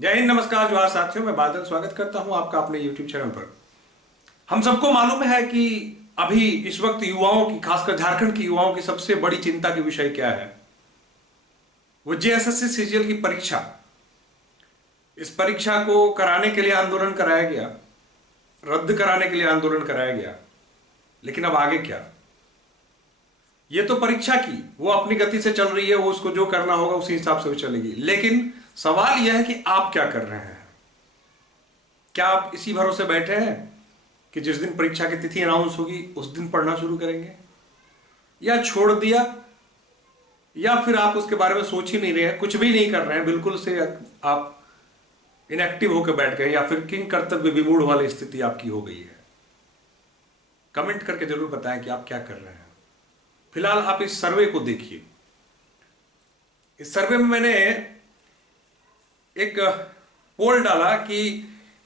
जय हिंद, नमस्कार, जोहार साथियों। मैं बादल स्वागत करता हूं आपका अपने YouTube चैनल पर। हम सबको मालूम है कि अभी इस वक्त युवाओं की, खासकर झारखंड की युवाओं की सबसे बड़ी चिंता की विषय क्या है। वो जेएसएससी सीजीएल की परीक्षा। इस परीक्षा को कराने के लिए आंदोलन कराया गया, रद्द कराने के लिए आंदोलन कराया गया, लेकिन अब आगे क्या। ये तो परीक्षा की वो अपनी गति से चल रही है, वो उसको जो करना होगा उसी हिसाब से वो चलेगी। लेकिन सवाल यह है कि आप क्या कर रहे हैं। क्या आप इसी भरोसे बैठे हैं कि जिस दिन परीक्षा की तिथि अनाउंस होगी उस दिन पढ़ना शुरू करेंगे, या छोड़ दिया, या फिर आप उसके बारे में सोच ही नहीं रहे हैं, कुछ भी नहीं कर रहे हैं, बिल्कुल से आप इनएक्टिव होकर बैठ गए, या फिर किंग कर्तव्य विमूढ़ वाली स्थिति आपकी हो गई है। कमेंट करके जरूर बताएं कि आप क्या कर रहे हैं। फिलहाल आप इस सर्वे को देखिए। इस सर्वे में मैंने एक पोल डाला कि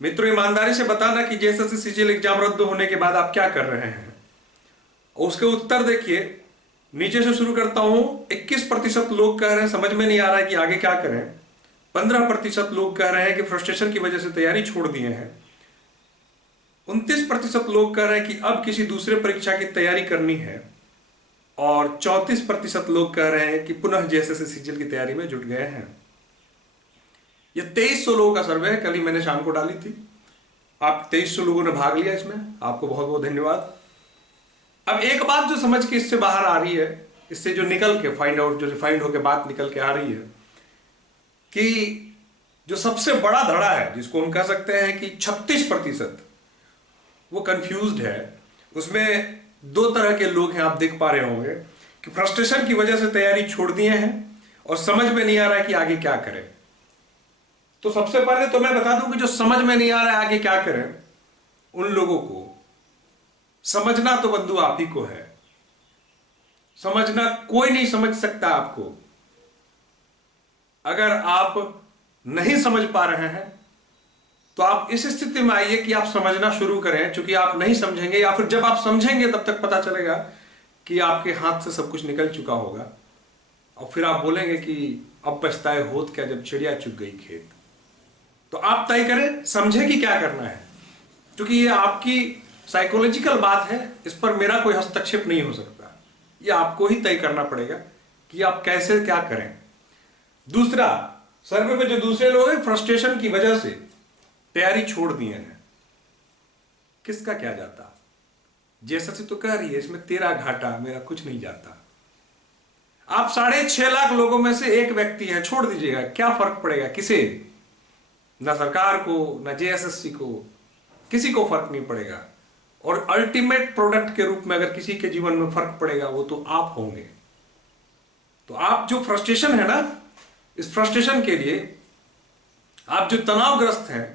मित्रों, ईमानदारी से बताना कि जेएसएससी सीजीएल एग्जाम रद्द होने के बाद आप क्या कर रहे हैं। और उसके उत्तर देखिए, नीचे से शुरू करता हूं। 21% लोग कह रहे हैं समझ में नहीं आ रहा है कि आगे क्या करें। 15% लोग कह रहे हैं कि फ्रस्ट्रेशन की वजह से तैयारी छोड़ दिए हैं। 29% लोग कह रहे हैं कि अब किसी दूसरे परीक्षा की तैयारी करनी है। और 34% लोग कह रहे हैं कि पुनः जेएसएससी सीजीएल की तैयारी में जुट गए हैं। ये 2300 लोगों का सर्वे है, कल ही मैंने शाम को डाली थी। आप 2300 लोगों ने भाग लिया इसमें, आपको बहुत बहुत धन्यवाद। अब एक बात जो समझ के इससे बाहर आ रही है, इससे जो निकल के फाइंड आउट, जो रिफाइंड होकर बात निकल के आ रही है, कि जो सबसे बड़ा धड़ा है, जिसको हम कह सकते हैं कि 36% वो कंफ्यूज्ड है। उसमें दो तरह के लोग हैं, आप देख पा रहे होंगे कि फ्रस्ट्रेशन की वजह से तैयारी छोड़ दिए हैं और समझ में नहीं आ रहा है कि आगे क्या करें। तो सबसे पहले तो मैं बता दूं कि जो समझ में नहीं आ रहा है आगे क्या करें, उन लोगों को समझना तो बंधु आप ही को है। समझना कोई नहीं समझ सकता आपको। अगर आप नहीं समझ पा रहे हैं तो आप इस स्थिति में आइए कि आप समझना शुरू करें, क्योंकि आप नहीं समझेंगे, या फिर जब आप समझेंगे तब तक पता चलेगा कि आपके हाथ से सब कुछ निकल चुका होगा। और फिर आप बोलेंगे कि अब पछताए होत क्या, जब चिड़िया चुग गई खेत। तो आप तय करें, समझे कि क्या करना है, क्योंकि ये आपकी साइकोलॉजिकल बात है, इस पर मेरा कोई हस्तक्षेप नहीं हो सकता। ये आपको ही तय करना पड़ेगा कि आप कैसे क्या करें। दूसरा, सर्वे में जो दूसरे लोग हैं फ्रस्ट्रेशन की वजह से तैयारी छोड़ दिए हैं, किसका क्या जाता। जेएसएससी तो कह रही है इसमें तेरा घाटा मेरा कुछ नहीं जाता। आप 6.5 लाख लोगों में से एक व्यक्ति है, छोड़ दीजिएगा, क्या फर्क पड़ेगा किसे। ना सरकार को, ना जेएसएससी को, किसी को फर्क नहीं पड़ेगा। और अल्टीमेट प्रोडक्ट के रूप में अगर किसी के जीवन में फर्क पड़ेगा वो तो आप होंगे। तो आप जो फ्रस्ट्रेशन है ना, इस फ्रस्ट्रेशन के लिए आप जो तनावग्रस्त हैं,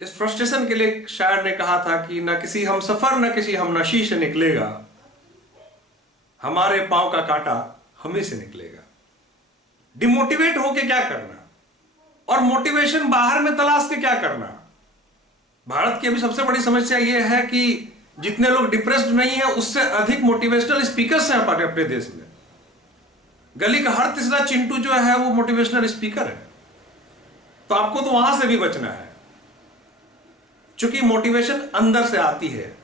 इस फ्रस्ट्रेशन के लिए शायर ने कहा था कि ना किसी हम सफर, ना किसी हम नशी से निकलेगा, हमारे पांव का कांटा हमें से निकलेगा। डिमोटिवेट होके क्या करना, और मोटिवेशन बाहर में तलाश के क्या करना। भारत की अभी सबसे बड़ी समस्या यह है कि जितने लोग डिप्रेस्ड नहीं है, उससे अधिक मोटिवेशनल स्पीकर्स हैं अपने देश में। गली का हर तीसरा चिंटू जो है वो मोटिवेशनल स्पीकर है। तो आपको तो वहां से भी बचना है, क्योंकि मोटिवेशन अंदर से आती है।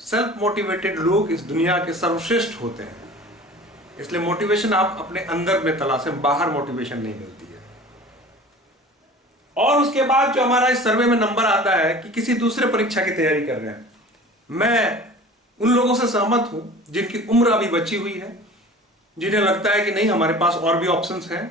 सेल्फ मोटिवेटेड लोग इस दुनिया के सर्वश्रेष्ठ होते हैं। इसलिए मोटिवेशन आप अपने अंदर में तलाशें, बाहर मोटिवेशन नहीं मिलती है। और उसके बाद जो हमारा इस सर्वे में नंबर आता है कि किसी दूसरे परीक्षा की तैयारी कर रहे हैं, मैं उन लोगों से सहमत हूं जिनकी उम्र अभी बची हुई है, जिन्हें लगता है कि नहीं हमारे पास और भी ऑप्शंस हैं।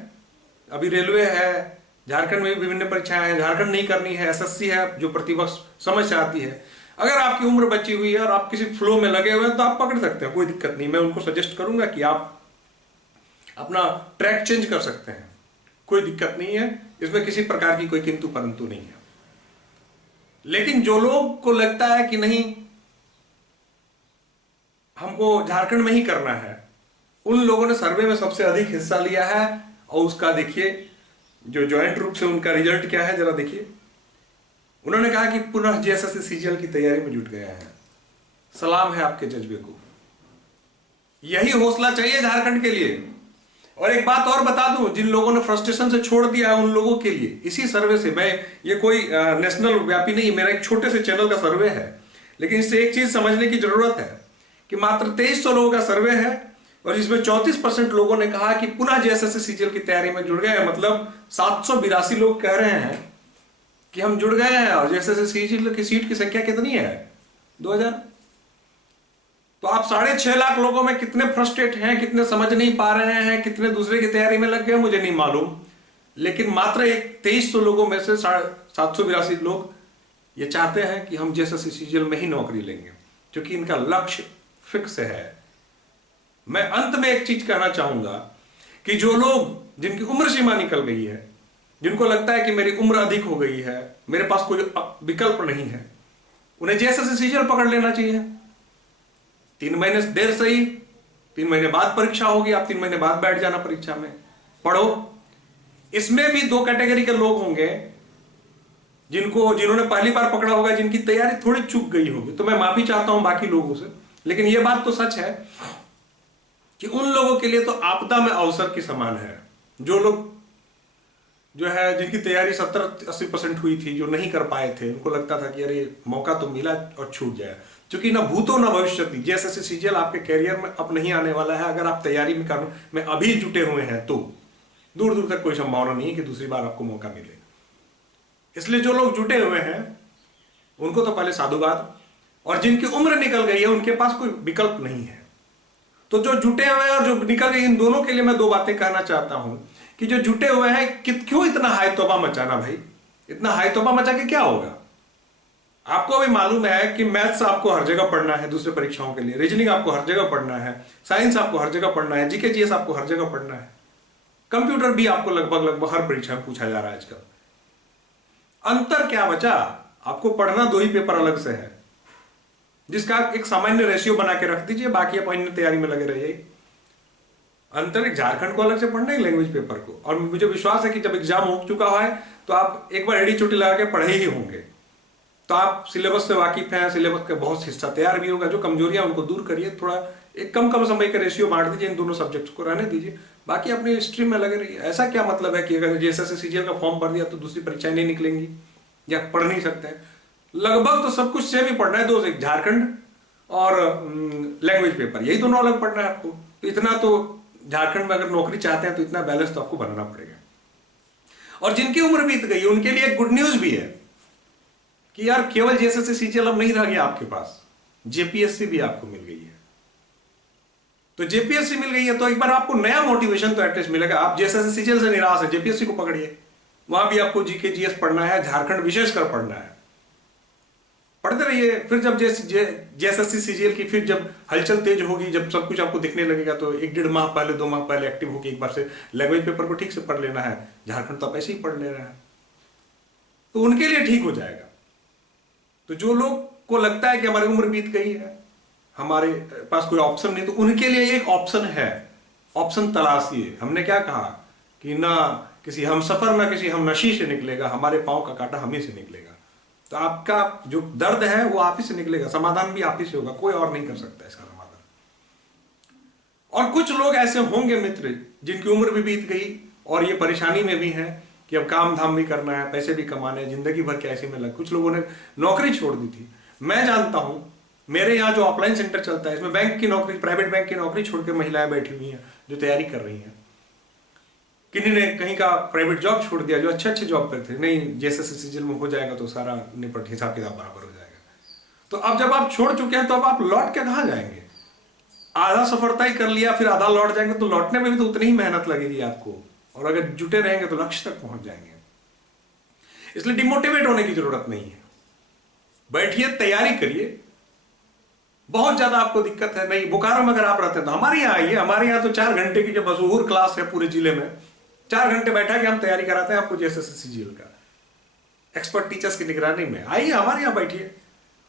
अभी रेलवे है, झारखंड में भी विभिन्न परीक्षाएं हैं, झारखंड नहीं करनी है, एसएससी है जो प्रतिवर्ष समय से आती है। अगर आपकी उम्र बची हुई है और आप किसी फ्लो में लगे हुए हैं तो आप पकड़ सकते हैं, कोई दिक्कत नहीं। मैं उनको सजेस्ट करूंगा कि आप अपना ट्रैक चेंज कर सकते हैं, कोई दिक्कत नहीं है, इसमें किसी प्रकार की कोई किंतु परंतु नहीं है। लेकिन जो लोग को लगता है कि नहीं हमको झारखंड में ही करना है, उन लोगों ने सर्वे में सबसे अधिक हिस्सा लिया है। और उसका देखिए जो ज्वाइंट रूप से उनका रिजल्ट क्या है, जरा देखिए। उन्होंने कहा कि पुनः जेएसएससी सीजीएल की तैयारी में जुट गया है। सलाम है आपके जज्बे को, यही हौसला चाहिए झारखंड के लिए। और एक बात और बता दूं, जिन लोगों ने फ्रस्ट्रेशन से छोड़ दिया है उन लोगों के लिए इसी सर्वे से, मैं ये कोई नेशनल व्यापी नहीं, मेरा एक छोटे से चैनल का सर्वे है, लेकिन इससे एक चीज समझने की जरूरत है कि मात्र 2300 लोगों का सर्वे है और इसमें 34% लोगों ने कहा कि पुनः जेएसएससी सीजीएल की तैयारी में जुड़ गए हैं। मतलब 782 लोग कह रहे हैं कि हम जुड़ गए हैं। और जेएसएससी सीजीएल की सीट की संख्या कितनी है? 2000। तो आप 6.5 लाख लोगों में कितने फ्रस्ट्रेट हैं, कितने समझ नहीं पा रहे हैं, कितने दूसरे की तैयारी में लग गए, मुझे नहीं मालूम, लेकिन मात्र 2300 लोगों में से 782 लोग ये चाहते हैं कि हम जेएसएससी सीजीएल में ही नौकरी लेंगे, क्योंकि इनका लक्ष्य फिक्स है। मैं अंत में एक चीज कहना चाहूंगा कि जो लोग जिनकी उम्र सीमा निकल गई है, जिनको लगता है कि मेरी उम्र अधिक हो गई है, मेरे पास कोई विकल्प नहीं है, उन्हें जेएसएससी सीजीएल पकड़ लेना चाहिए। 3 महीने देर सही, 3 महीने बाद परीक्षा होगी, आप 3 महीने बाद बैठ जाना परीक्षा में, पढ़ो। इसमें भी 2 कैटेगरी के लोग होंगे, जिन्होंने पहली बार पकड़ा होगा, जिनकी तैयारी थोड़ी चूक गई होगी, तो मैं माफी चाहता हूं बाकी लोगों से, लेकिन यह बात तो सच है कि उन लोगों के लिए तो आपदा में अवसर के समान है। जो लोग जो है जिनकी तैयारी 70-80% हुई थी, जो नहीं कर पाए थे, उनको लगता था कि अरे मौका तो मिला और छूट जाए, क्योंकि ना भूतो ना भविष्यति जेएसएससी सीजीएल आपके कैरियर में अब नहीं आने वाला है। अगर आप तैयारी में अभी जुटे हुए हैं तो दूर दूर तक कोई संभावना नहीं है कि दूसरी बार आपको मौका मिले। इसलिए जो लोग जुटे हुए हैं उनको तो पहले साधुवाद, और जिनकी उम्र निकल गई है उनके पास कोई विकल्प नहीं है। तो जो जुटे हुए हैं और जो निकल गए, इन दोनों के लिए मैं 2 बातें कहना चाहता हूं कि जो जुटे हुए हैं क्यों इतना हाई तौबा मचाना भाई, इतना हाई तौबा मचा के क्या होगा? आपको अभी मालूम है कि मैथ्स आपको हर जगह पढ़ना है दूसरे परीक्षाओं के लिए, रीजनिंग आपको हर जगह पढ़ना है, साइंस आपको हर जगह पढ़ना है, जीके जीएस आपको हर जगह पढ़ना है, कंप्यूटर भी आपको लगभग हर परीक्षा में पूछा जा रहा है आजकल। अंतर क्या बचा? आपको पढ़ना 2 ही पेपर अलग से है, जिसका एक सामान्य रेशियो बना के रख दीजिए, बाकी आप अन्य तैयारी में लगे रहिए। अंतर एक झारखंड को अलग से पढ़ना है, लैंग्वेज पेपर को। और मुझे विश्वास है कि जब एग्जाम हो चुका है तो आप एक बार एडी चोटी लगा के पढ़े ही होंगे, तो आप सिलेबस से वाकिफ हैं, सिलेबस का बहुत हिस्सा तैयार भी होगा। जो कमजोरियां उनको दूर करिए, थोड़ा एक कम समय का रेशियो बांट दीजिए, इन दोनों सब्जेक्ट्स को रहने दीजिए, बाकी अपने स्ट्रीम में लगे रहिए। ऐसा क्या मतलब है कि अगर जेएसएससी सीजीएल का फॉर्म भर दिया तो दूसरी परीक्षाएं नहीं निकलेंगी या पढ़ नहीं सकते हैं? लगभग तो सब कुछ सेम ही पढ़ना है, 2 से, झारखंड और लैंग्वेज पेपर, यही दोनों अलग पढ़ना है आपको। तो इतना तो झारखंड में अगर नौकरी चाहते हैं तो इतना बैलेंस तो आपको बनाना पड़ेगा। और जिनकी उम्र बीत गई उनके लिए गुड न्यूज भी है कि यार केवल जेएसएससी सीजीएल अब नहीं रह गया आपके पास, जेपीएससी भी आपको मिल गई है। तो जेपीएससी मिल गई है तो एक बार आपको नया मोटिवेशन तो एटलीस्ट मिलेगा। आप जेएसएससी सीजीएल से निराश है, जेपीएससी को पकड़िए, वहां भी आपको जीके जीएस पढ़ना है, झारखंड विशेषकर पढ़ना है, पढ़ते रहिए। फिर जब जेएसएससी सीजीएल की फिर जब हलचल तेज होगी, जब सब कुछ आपको दिखने लगेगा, तो 1-1.5 माह पहले 2 माह पहले एक्टिव होकर एक बार से लैंग्वेज पेपर को ठीक से पढ़ लेना है। झारखंड तो आप ऐसे ही पढ़ ले रहे हैं, तो उनके लिए ठीक हो जाएगा। तो जो लोग को लगता है कि हमारी उम्र बीत गई है, हमारे पास कोई ऑप्शन नहीं, तो उनके लिए एक ऑप्शन है, ऑप्शन तलाशिए। हमने क्या कहा कि ना किसी हमसफर ना किसी हमनशी से निकलेगा, हमारे पांव का कांटा हम ही से निकलेगा। तो आपका जो दर्द है वो आप ही से निकलेगा, समाधान भी आप ही से होगा, कोई और नहीं कर सकता इसका समाधान। और कुछ लोग ऐसे होंगे मित्र जिनकी उम्र भी बीत गई और ये परेशानी में भी हैं कि अब काम धाम भी करना है, पैसे भी कमाने हैं, जिंदगी भर क्या ऐसे में लग। कुछ लोगों ने नौकरी छोड़ दी थी। मैं जानता हूं, मेरे यहाँ जो ऑफलाइन सेंटर चलता है इसमें बैंक की नौकरी, प्राइवेट बैंक की नौकरी छोड़ के महिलाएं बैठी हुई हैं जो तैयारी कर रही हैं। किन्हीं ने कहीं का प्राइवेट जॉब छोड़ दिया जो अच्छे जॉब पर थे, नहीं जेएसएससी सीजीएल में हो जाएगा तो सारा निपट हिसाब किताब बराबर हो जाएगा। तो अब जब आप छोड़ चुके हैं तो अब आप लौट के कहाँ जाएंगे? आधा सफलता ही कर लिया, फिर आधा लौट जाएंगे, तो लौटने में भी तो उतनी ही मेहनत लगेगी आपको, और अगर जुटे रहेंगे तो लक्ष्य तक पहुंच जाएंगे। इसलिए डिमोटिवेट होने की जरूरत नहीं है, बैठिए तैयारी करिए। बहुत ज्यादा आपको दिक्कत है, नहीं बोकारो में अगर आप रहते हैं तो हमारे यहाँ आइए। हमारे यहाँ तो 4 घंटे की जो मशहूर क्लास है पूरे जिले में, 4 घंटे बैठा के हम तैयारी कराते हैं आपको जेएसएससी सीजीएल का, एक्सपर्ट टीचर्स की निगरानी में। आइए हमारे यहाँ बैठिए,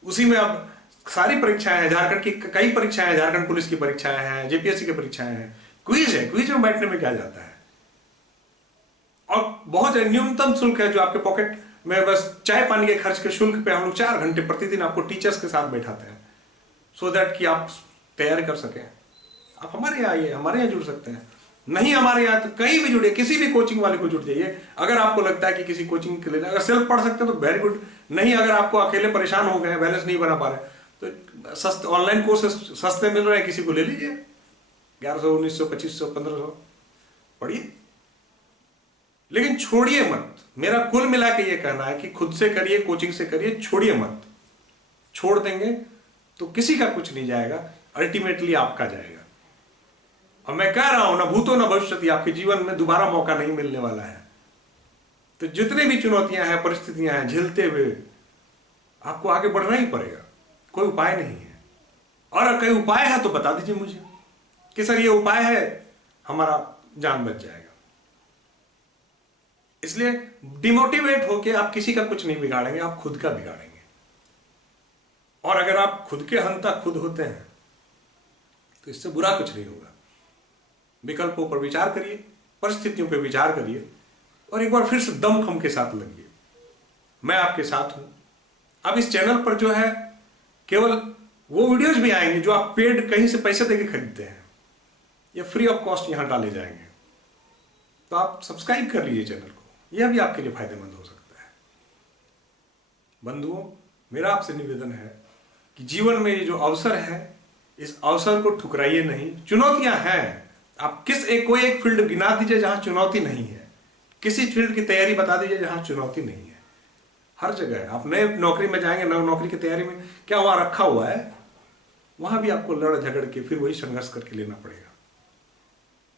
उसी में अब सारी परीक्षाएं हैं, झारखंड की कई परीक्षाएं हैं, झारखंड पुलिस की परीक्षाएं हैं, जेपीएससी की परीक्षाएं हैं, क्विज है, क्विज में बैठने में क्या जाता है। और बहुत न्यूनतम शुल्क है जो आपके पॉकेट में, बस चाय पानी के खर्च के शुल्क पे हम लोग 4 घंटे प्रतिदिन आपको टीचर्स के साथ बैठाते हैं, सो दैट कि आप तैयारी कर सकें। आप हमारे यहाँ आइए, हमारे यहाँ जुड़ सकते हैं। नहीं हमारे यहाँ तो कहीं भी जुड़े, किसी भी कोचिंग वाले को जुड़ जाइए। अगर आपको लगता है कि किसी कोचिंग के लिए अगर सेल्फ पढ़ सकते हैं तो वेरी गुड, नहीं अगर आपको अकेले परेशान हो गए, बैलेंस नहीं बना पा रहे तो सस्ते ऑनलाइन कोर्सेस सस्ते मिल रहे हैं, किसी को ले लीजिए। 1100, 1900, 2500, 1500 पढ़िए, लेकिन छोड़िए मत। मेरा कुल मिला के ये कहना है कि खुद से करिए, कोचिंग से करिए, छोड़िए मत। छोड़ देंगे तो किसी का कुछ नहीं जाएगा, अल्टीमेटली आपका जाएगा। और मैं कह रहा हूं ना भूतो ना भविष्यति, आपके जीवन में दोबारा मौका नहीं मिलने वाला है। तो जितने भी चुनौतियां हैं, परिस्थितियां हैं, झेलते हुए आपको आगे बढ़ना ही पड़ेगा, कोई उपाय नहीं है। और कोई उपाय है तो बता दीजिए मुझे कि सर ये उपाय है, हमारा जान बच जाएगा। इसलिए डिमोटिवेट होके आप किसी का कुछ नहीं बिगाड़ेंगे, आप खुद का बिगाड़ेंगे। और अगर आप खुद के हंता खुद होते हैं तो इससे बुरा कुछ नहीं होगा। विकल्पों पर विचार करिए, परिस्थितियों पर विचार करिए और एक बार फिर से दमखम के साथ लगिए। मैं आपके साथ हूं। अब इस चैनल पर जो है केवल वो वीडियोज भी आएंगे जो आप पेड कहीं से पैसे देके खरीदते हैं, या फ्री ऑफ कॉस्ट यहां डाले जाएंगे। तो आप सब्सक्राइब कर लीजिए चैनल को, यह भी आपके लिए फायदेमंद हो सकता है। बंधुओं, मेरा आपसे निवेदन है कि जीवन में ये जो अवसर है, इस अवसर को ठुकराइए नहीं। चुनौतियां हैं, आप कोई एक फील्ड गिना दीजिए जहां चुनौती नहीं है, किसी फील्ड की तैयारी बता दीजिए जहां चुनौती नहीं है। हर जगह आप नए नौकरी में जाएंगे, नई नौकरी की तैयारी में क्या वहां रखा हुआ है, वहां भी आपको लड़ झगड़ के फिर वही संघर्ष करके लेना पड़ेगा।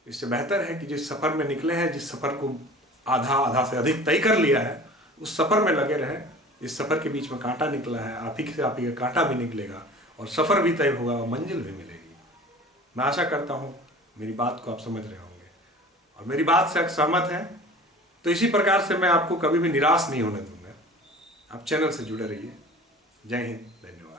इससे बेहतर है कि जिस सफर में निकले हैं, जिस सफर को आधा से अधिक तय कर लिया है, उस सफर में लगे रहें। इस सफर के बीच में कांटा निकला है, आप ही का कांटा भी निकलेगा और सफर भी तय होगा और मंजिल भी मिलेगी। मैं आशा करता हूं मेरी बात को आप समझ रहे होंगे और मेरी बात से सहमत हैं तो इसी प्रकार से मैं आपको कभी भी निराश नहीं होने दूंगा। आप चैनल से जुड़े रहिए। जय हिंद, धन्यवाद।